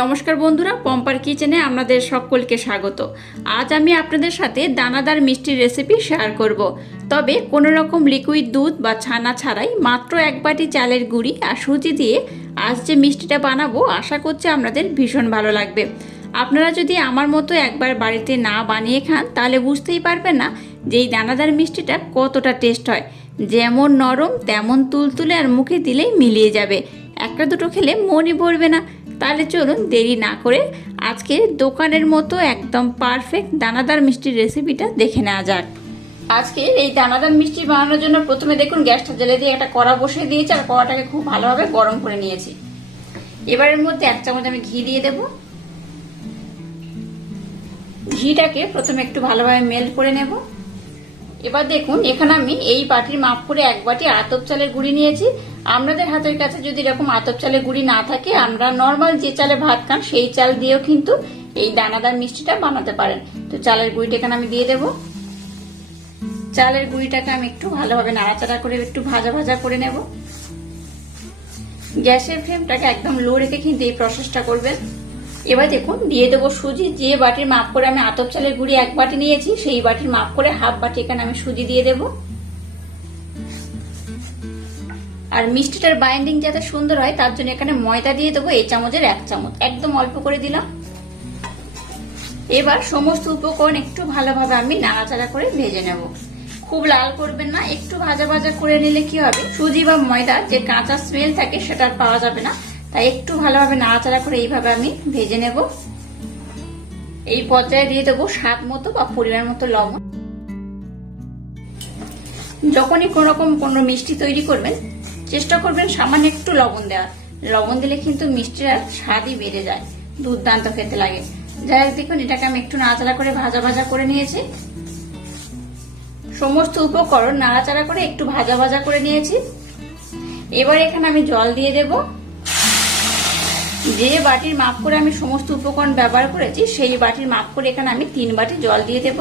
নমস্কার বন্ধুরা, পম্পার কিচেনে আপনাদের সকলকে স্বাগত। আজ আমি আপনাদের সাথে দানাদার মিষ্টির রেসিপি শেয়ার করব। তবে কোনো রকম লিকুইড দুধ বা ছানা ছাড়াই মাত্র এক বাটি চালের গুঁড়ি আর সুজি দিয়ে আজ যে মিষ্টিটা বানাবো, আশা করছি আপনাদের ভীষণ ভালো লাগবে। আপনারা যদি আমার মতো একবার বাড়িতে না বানিয়ে খান, তাহলে বুঝতেই পারবেন না যে এই দানাদার মিষ্টিটা কতটা টেস্ট হয়। যেমন নরম, তেমন তুলতুলে আর মুখে দিলেই মিলিয়ে যাবে। একটা দুটো খেলে মনই ভরবে না। তাহলে চলুন দেরি না করে আজকে দোকানের মতো একদম পারফেক্ট দানাদার মিষ্টির রেসিপিটা দেখে নেওয়া যাক। আজকে এই দানাদার মিষ্টি বানানোর জন্য প্রথমে দেখুন গ্যাসটা জ্বেলে দিয়ে একটা কড়া বসিয়ে দিয়েছি আর কড়াটাকে খুব ভালোভাবে গরম করে নিয়েছি। এবারের মধ্যে এক চামচ আমি ঘি দিয়ে দেব। ঘিটাকে প্রথমে একটু ভালোভাবে মেল্ট করে নেব। এবার দেখুন, এখানে আমি এই বাটির মাপ করে এক বাটি আতপ চালের গুঁড়ি নিয়েছি। আপনাদের হাতের কাছে যদি এরকম আতপ চালের গুঁড়ি না থাকে, আমরা নর্মাল যে চালে ভাত খান, সেই চাল দিয়েও কিন্তু এই দানাদার মিষ্টিটা বানাতে পারেন। তো চালের গুঁড়িটা এখানে আমি দিয়ে দেব। চালের গুঁড়িটাকে আমি একটু ভালোভাবে নাড়াচাড়া করে একটু ভাজা ভাজা করে নেব। গ্যাসের ফ্লেমটাকে একদম লো রেখে কিন্তু এই প্রসেসটা করবেন। এবার দেখুন, দিয়ে দেবো সুজি, যে বাটির মাপ করে আমি আতপ চালের গুঁড়ি এক বাটি নিয়েছি, সেই বাটির মাপ করে হাফ বাটি এখানে আমি সুজি দিয়ে দেব। আর মিষ্টিটার বাইন্ডিং যাতে সুন্দর হয়, তার জন্য এখানে ময়দা দিয়ে দেবো এই চামচের এক চামচ। একদম অল্প করে দিলাম। এবার সমস্ত উপকরণ একটু ভালোভাবে আমি নাড়াচাড়া করে ভেজে নেব। খুব লাল করবেন না, একটু ভাজা ভাজা করে নিলে কি হবে? সুজি বা ময়দা যে কাঁচা স্মেল থাকে, সেটা আর পাওয়া যাবে না। তাই একটু ভালোভাবে নাড়াচাড়া করে এইভাবে আমি ভেজে নেব। এই পর্যায়ে দিয়ে দেবো স্বাদ মতো বা পরিমাণ মতো লবণ। যখনই কোন রকম কোনো মিষ্টি তৈরি করবেন, চেষ্টা করবেন সামান্য একটু লবণ দেওয়ার। লবণ দিলে কিন্তু মিষ্টির আর স্বাদই বেড়ে যায়, দুর্দান্ত খেতে লাগে। যাই হোক, দেখুন, এটাকে আমি একটু নাড়াচাড়া করে ভাজা ভাজা করে নিয়েছি। সমস্ত উপকরণ নাড়াচাড়া করে একটু ভাজা ভাজা করে নিয়েছি। এবার এখানে আমি জল দিয়ে দেবো। যে বাটির মাপ করে আমি সমস্ত উপকরণ ব্যবহার করেছি, সেই বাটির মাপ করে এখানে আমি তিন বাটি জল দিয়ে দেব।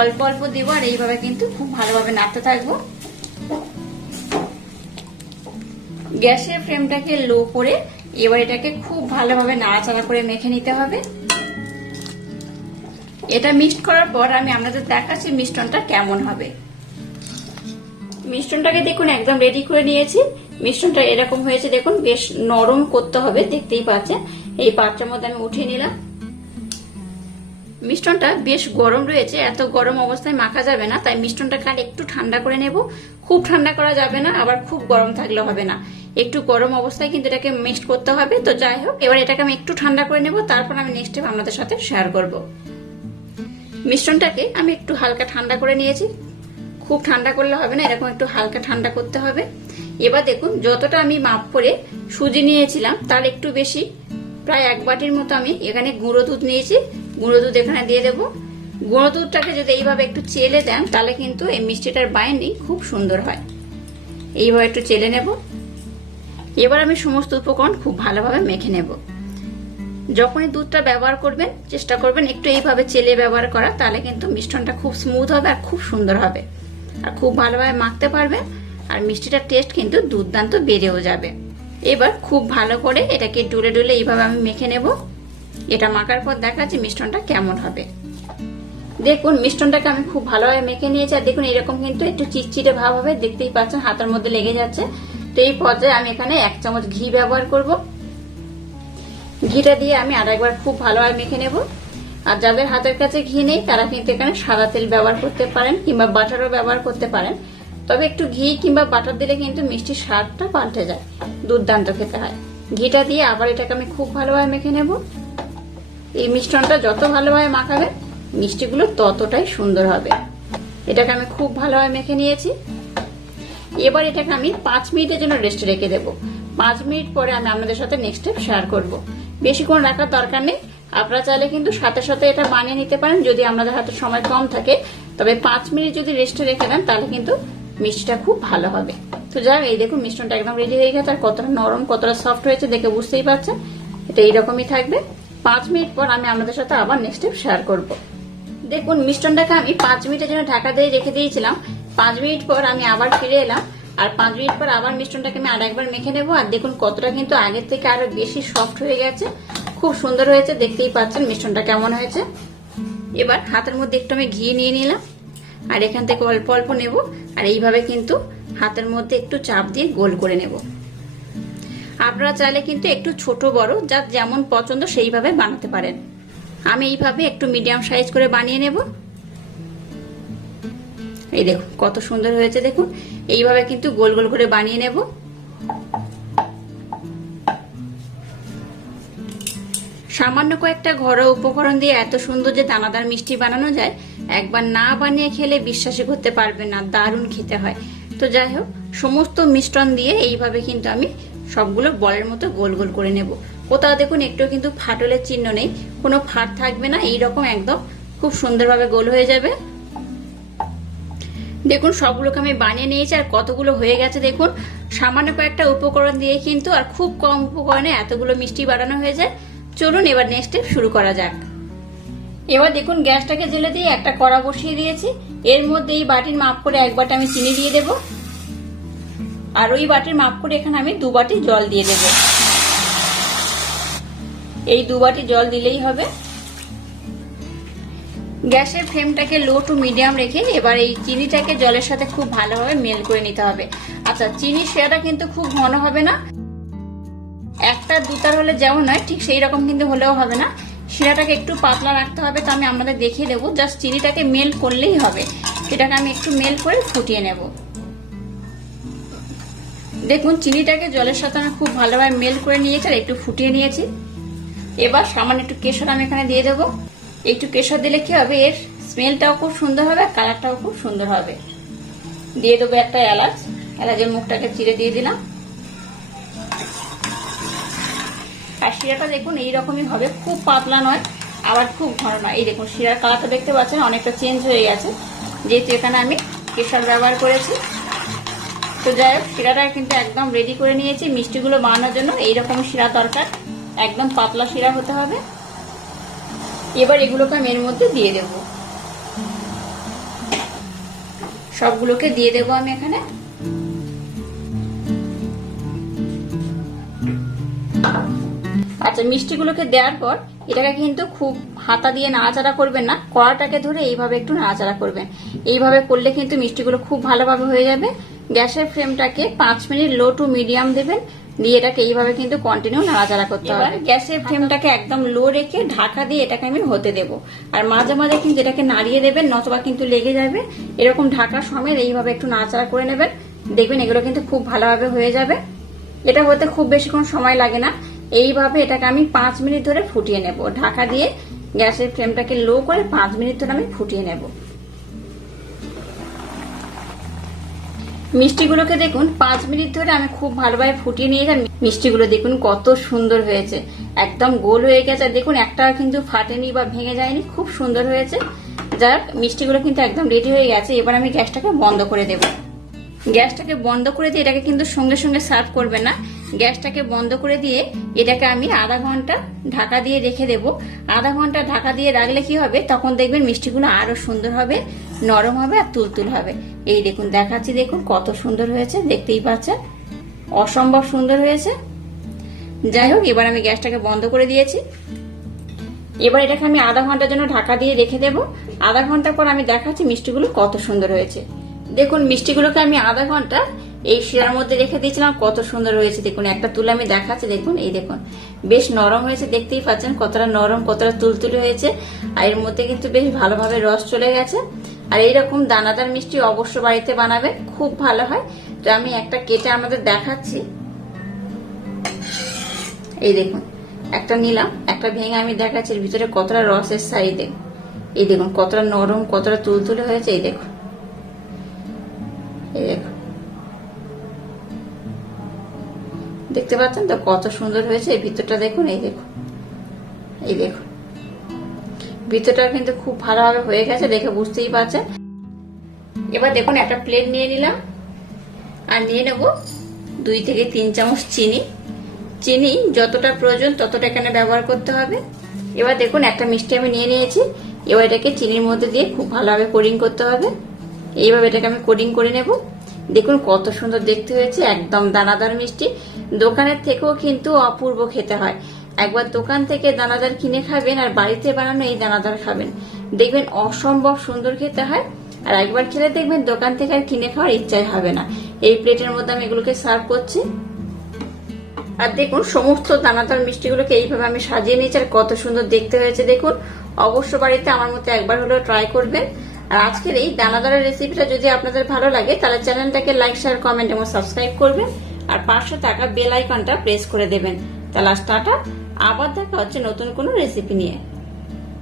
অল্প অল্প দেবো আর এইভাবে কিন্তু খুব ভালোভাবে নাড়তে থাকব। গ্যাসের ফ্লেমটাকে লো করে এবার এটাকে খুব ভালোভাবে নাড়াচাড়া করে মেখে নিতে হবে। এটা মিক্সড করার পর আমি আপনাদের দেখাচ্ছি মিষ্টনটা কেমন হবে। মিশ্রণটাকে দেখুন, একদম রেডি করে নিয়েছি। মিশ্রণটা এরকম হয়েছে, দেখুন, বেশ নরম করতে হবে, দেখতেই পাচ্ছেন। এই পাত্রের মধ্যে আমি উঠিয়ে নিলাম। মিষ্টনটা বেশ গরম রয়েছে, এত গরম অবস্থায় মাখা যাবে না, তাই মিষ্টনটা খালি একটু ঠান্ডা করে নেব। খুব ঠান্ডা করা যাবে না, আবার খুব গরম থাকলে হবে না। একটু গরম অবস্থায় কিন্তু এটাকে মিক্সড করতে হবে। তো যাই হোক, এবার এটাকে আমি একটু ঠান্ডা করে নেব, তারপর আমি নেক্সট টাইম আপনাদের সাথে শেয়ার করব। মিশ্রণটাকে আমি একটু হালকা ঠান্ডা করে নিয়েছি। খুব ঠান্ডা করলে হবে না, এরকম একটু হালকা ঠান্ডা করতে হবে। এবার দেখুন, যতটা আমি মাপ করে সুজি নিয়েছিলাম, তার একটু বেশি। প্রায় এক বাটির মতো আমি এখানে গুঁড়ো দুধ নিয়েছি। গুঁড়ো দুধ এখানে দিয়ে দেবো। গুঁড়ো দুধটাকে যদি এইভাবে একটু চেলে দেন, তাহলে কিন্তু এই মিষ্টিটার বাইন্ডিং খুব সুন্দর হয়। এইভাবে একটু চেলে নেব। এবার আমি সমস্ত উপকরণ খুব ভালোভাবে মেখে নেব। যখনই দুধটা ব্যবহার করবেন, চেষ্টা করবেন একটু এইভাবে চেলে ব্যবহার করা, তাহলে কিন্তু মিষ্টনটা খুব স্মুথ হবে আর খুব সুন্দর হবে। আর খুব ভালোভাবে মাখতে পারবে। আর মিষ্টিটার টেস্ট কিন্তু দুর্দান্ত বেড়েও যাবে। এবার খুব ভালো করে এটাকে ডুলে ডুলে এইভাবে আমি মেখে নেব। এটা মাখার পর দেখাচ্ছি মিষ্টনটা কেমন হবে। দেখুন মিষ্টনটাকে আমি খুব ভালোভাবে মেখে নিয়েছি। আর দেখুন, এরকম কিন্তু একটু চিটচিটে ভাব হবে। দেখতেই পাচ্ছেন, হাতের মধ্যে লেগে যাচ্ছে। তো এই পর্যায়ে আমি এখানে এক চামচ ঘি ব্যবহার করব। ঘিটা দিয়ে আমি আর একবার খুব ভালোভাবে মেখে নেব। আর যাদের হাতের কাছে ঘি নেই, তারা কিন্তু এখানে সাদা তেল ব্যবহার করতে পারেন কিংবা বাটারও ব্যবহার করতে পারেন। তবে একটু ঘি কিংবা বাটার দিলে কিন্তু মিষ্টির স্বাদটা পাল্টে যায়, দুর্দান্ত খেতে হয়। ঘিটা দিয়ে আবার এটাকে আমি খুব ভালোভাবে মেখে নেব। এই মিশ্রণটা যত ভালোভাবে মাখাবে মিষ্টিগুলো ততটাই সুন্দর হবে। এটাকে আমি খুব ভালোভাবে মেখে নিয়েছি। এবার এটাকে আমি পাঁচ মিনিটের জন্য রেস্টে রেখে দেবো। পাঁচ মিনিট পরে আমি আপনাদের সাথে নেক্সট স্টেপ শেয়ার করব। বেশিক্ষণ রাখার দরকার নেই আপনারা চাইলে কিন্তু সাথে সাথে এটা বানিয়ে নিতে পারেন। যদি আপনাদের হাতে সময় কম থাকে, তবে পাঁচ মিনিট যদি রেস্টে রেখে দেন, তাহলে কিন্তু মিষ্টিটা খুব ভালো হবে। তো যাই এই দেখুন মিষ্টনটা একদম রেডি হয়ে গেছে। আর কতটা নরম, কতটা সফট হয়েছে দেখে বুঝতেই পারছেন। এটা এইরকমই থাকবে। পাঁচ মিনিট পর আমি আপনাদের সাথে আবার নেক্সট শেয়ার করব। দেখুন মিষ্টনটাকে আমি পাঁচ মিনিটের জন্য ঢাকা দিয়ে রেখে দিয়েছিলাম। পাঁচ মিনিট পর আমি আবার ফিরে এলাম। আর পাঁচ মিনিট পর আবার মিষ্টনটাকে আমি আর একবার মেখে নেব। আর দেখুন, কতটা কিন্তু আগের থেকে আরও বেশি সফট হয়ে গেছে। খুব সুন্দর হয়েছে, দেখতেই পাচ্ছেন মিশ্রণটা কেমন হয়েছে। এবার হাতের মধ্যে একটু আমি ঘি নিয়ে নিলাম, আর এখান থেকে অল্প অল্প নেব, আর এইভাবে কিন্তু হাতের মধ্যে একটু চাপ দিয়ে গোল করে নেব। আপনারা চাইলে কিন্তু একটু ছোট বড় যার যেমন পছন্দ সেইভাবে বানাতে পারেন। আমি এইভাবে একটু মিডিয়াম সাইজ করে বানিয়ে নেব। এই দেখুন, কত সুন্দর হয়েছে দেখুন। এইভাবে কিন্তু গোল গোল করে বানিয়ে নেব। সামান্য কয়েকটা ঘরোয়া উপকরণ দিয়ে এত সুন্দর যে দানাদার মিষ্টি বানানো যায়, একবার না বানিয়ে খেলে বিশ্বাসই করতে পারবে না, দারুণ খেতে হয়। তো যাই হোক, সমস্ত মিশ্রণ দিয়ে এইভাবে কিন্তু আমি সবগুলো বলের মতো গোল গোল করে নেব। কোথাও দেখুন একটু কিন্তু ফাটলের চিহ্ন নেই, কোনো ফাট থাকবে না এই রকম একদম খুব সুন্দরভাবে গোল হয়ে যাবে। দেখুন, সবগুলোকে আমি বানিয়ে নিয়েছি, আর কতগুলো হয়ে গেছে দেখুন। সামান্য কয়েকটা উপকরণ দিয়ে কিন্তু, আর খুব কম উপকরণে এতগুলো মিষ্টি বানানো হয়ে যায়। চলুন এবার নেক্সট শুরু করা যাক। এবার দেখুন, গ্যাসটাকে জেলে দিয়ে একটা কড়া বসিয়ে দিয়েছি। এর মধ্যে এই বাটির মাপ করে এক বাটি আমি চিনি দিয়ে দেব। আর ওই বাটির মাপ করে এখানে আমি দু বাটি জল দিয়ে দেব। এই দু বাটি জল দিলেই হবে। গ্যাসের ফ্লেমটাকে লো টু মিডিয়াম রেখে এবার এই চিনিটাকে জলের সাথে খুব ভালোভাবে মেল করে নিতে হবে। আচ্ছা চিনির শিরাটা কিন্তু খুব ঘন হবে না। একটা, দুটার হলে যেমন নয় ঠিক সেই রকম কিন্তু হলেও হবে না। শিরাটাকে একটু পাতলা রাখতে হবে, তো আমি আপনাদের দেখিয়ে দেবো। জাস্ট চিনিটাকে মেল করলেই হবে। সেটাকে আমি একটু মেল করে ফুটিয়ে নেব। দেখুন, চিনিটাকে জলের সাথে আমি খুব ভালোভাবে মেল করে নিয়েছি আর একটু ফুটিয়ে নিয়েছি। এবার সামান্য একটু কেশর আমি এখানে দিয়ে দেবো। একটু কেশর দিলে কি হবে? এর স্মেলটাও খুব সুন্দর হবে আর কালারটাও খুব সুন্দর হবে। দিয়ে দেবো একটা এলাচ। এলাচের মুখটাকে চিড়ে দিয়ে দিলাম আর শিরাটা দেখুন, এইরকমই হবে। খুব পাতলা নয়, আবার খুব ঘন নয়। এই দেখুন, শিরার কালারটা দেখতে পাচ্ছেন, অনেকটা চেঞ্জ হয়ে গেছে। যেহেতু এখানে আমি কেশর ব্যবহার করেছি। তো যাই হোক, শিরাটা কিন্তু একদম রেডি করে নিয়েছি। মিষ্টিগুলো বানানোর জন্য এইরকম শিরা দরকার। একদম পাতলা শিরা হতে হবে। এবার এগুলোকে আমি এর মধ্যে দিয়ে দেব। সবগুলোকে দিয়ে দেব আমি এখানে। আচ্ছা মিষ্টিগুলোকে দেওয়ার পর এটাকে কিন্তু খুব হাতা দিয়ে নাড়াচাড়া করবেন না। কড়াটাকে ধরে এইভাবে একটু নাড়াচাড়া করবেন। এইভাবে করলে কিন্তু মিষ্টিগুলো খুব ভালোভাবে হয়ে যাবে। গ্যাসের ফ্লেমটাকে পাঁচ মিনিট লো টু মিডিয়াম দেবেন। দিয়ে এটাকে এইভাবে কিন্তু কন্টিনিউ নাড়াচাড়া করতে হবে। গ্যাসের ফ্লেমটাকে একদম লো রেখে ঢাকা দিয়ে এটাকে আমি হতে দেব। আর মাঝে মাঝে কিন্তু এটাকে নাড়িয়ে দেবেন, নতবা কিন্তু লেগে যাবে। এরকম ঢাকা সমেত এইভাবে একটু নাড়াচাড়া করে নেবেন। দেখবেন এগুলো কিন্তু খুব ভালোভাবে হয়ে যাবে। এটা হতে খুব বেশিক্ষণ সময় লাগে না। এইভাবে এটাকে আমি পাঁচ মিনিট ধরে ফুটিয়ে নেব। ঢাকা দিয়ে গ্যাসের ফ্লেমটাকে লো করে পাঁচ মিনিট ধরে আমি ফুটিয়ে নেব। মিষ্টিগুলোকে দেখুন, পাঁচ মিনিট ধরে আমি খুব ভালোভাবে ফুটিয়ে নিয়ে যাই মিষ্টিগুলো দেখুন কত সুন্দর হয়েছে। একদম গোল হয়ে গেছে। দেখুন একটা কিন্তু ফাটেনি বা ভেঙে যায়নি, খুব সুন্দর হয়েছে। যার মিষ্টিগুলো কিন্তু একদম রেডি হয়ে গেছে। এবার আমি গ্যাসটাকে বন্ধ করে দেব। গ্যাসটাকে বন্ধ করে দিয়ে এটাকে কিন্তু সঙ্গে সঙ্গে সার্ভ করবে না। গ্যাসটাকে বন্ধ করে দিয়ে এটাকে আমি আধা ঘণ্টা ঢাকা দিয়ে রেখে দেব। আধা ঘণ্টা ঢাকা দিয়ে রাখলে কি হবে? তখন দেখবেন মিষ্টিগুলো আরও সুন্দর হবে, নরম হবে আর তুলতুল হবে। এই দেখুন, দেখাচ্ছি দেখুন কত সুন্দর হয়েছে, দেখতেই পাচ্ছেন? অসম্ভব সুন্দর হয়েছে। যাই হোক, এবার আমি গ্যাসটাকে বন্ধ করে দিয়েছি। এবার এটাকে আমি আধা ঘণ্টার জন্য ঢাকা দিয়ে রেখে দেব। আধা ঘণ্টা পর আমি দেখাচ্ছি মিষ্টিগুলো কত সুন্দর হয়েছে। দেখুন, মিষ্টিগুলোকে আমি আধা ঘণ্টা এই শিরার মধ্যে রেখে দিয়েছিলাম, কত সুন্দর হয়েছে, দেখুন, একটা তুলে আমি দেখাচ্ছি, দেখুন, এই দেখুন, বেশ নরম হয়েছে, দেখতেই পাচ্ছেন, কতটা নরম, কতটা তুলতুলে হয়েছে, আর এর মধ্যে কিন্তু বেশ ভালোভাবে রস চলে গেছে, আর এইরকম দানাদার মিষ্টি অবশ্য বাড়িতে বানাবে, খুব ভালো হয়, তো আমি একটা কেটে আমাদের দেখাচ্ছি, এই দেখুন, একটা নিলাম, একটা ভেঙে আমি দেখাচ্ছি ভিতরে কতটা রসের সাইডে, এই দেখুন, কতটা নরম, কতটা তুলতুলে হয়েছে, এই দেখুন দেখতে পাচ্ছেন তো কত সুন্দর হয়েছে। এই ভিতরটা দেখুন, এই দেখুন এই দেখুন। ভিতরটা কিন্তু খুব ভালোভাবে হয়ে গেছে দেখে বুঝতেই পারছেন। এবার দেখুন, একটা প্লেট নিয়ে নিলাম। আর নিয়ে নেব দুই থেকে তিন চামচ চিনি। চিনি যতটা প্রয়োজন ততটা এখানে ব্যবহার করতে হবে। এবার দেখুন, একটা মিষ্টি আমি নিয়ে নিয়েছি। এবার এটাকে চিনির মধ্যে দিয়ে খুব ভালোভাবে কোডিং করতে হবে। এইভাবে এটাকে আমি কোডিং করে নেব। দেখুন কত সুন্দর দেখতে হয়েছে, একদম দানাদার মিষ্টি। দোকানের থেকেও কিন্তু অপূর্ব খেতে হয়। একবার দোকান থেকে দানাদার কিনে খাবেন আর বাড়িতে বানানো এই দানাদার খাবেন। দেখবেন অসম্ভব সুন্দর খেতে হয় আর একবার খেলে দেখবেন দোকান থেকে আর কিনে খাওয়ার ইচ্ছাই হবে না। এই প্লেটের মধ্যে আমি এগুলোকে সার্ভ করছি। আর দেখুন সমস্ত দানাদার মিষ্টিগুলোকে এইভাবে আমি সাজিয়ে নিয়েছি আর কত সুন্দর দেখতে হয়েছে। দেখুন, অবশ্য বাড়িতে আমার মতো একবার হলেও ট্রাই করবেন। আর আজকের এই দানাদারের রেসিপিটা যদি আপনাদের ভালো লাগে, তাহলে চ্যানেলটাকে লাইক শেয়ার কমেন্ট এবং সাবস্ক্রাইব করবেন। আর পাঁচশো টাকা বেল আইকনটা প্রেস করে দেবেন। তাহলে টাটা। আবার দেখা হচ্ছে নতুন কোনো রেসিপি নিয়ে।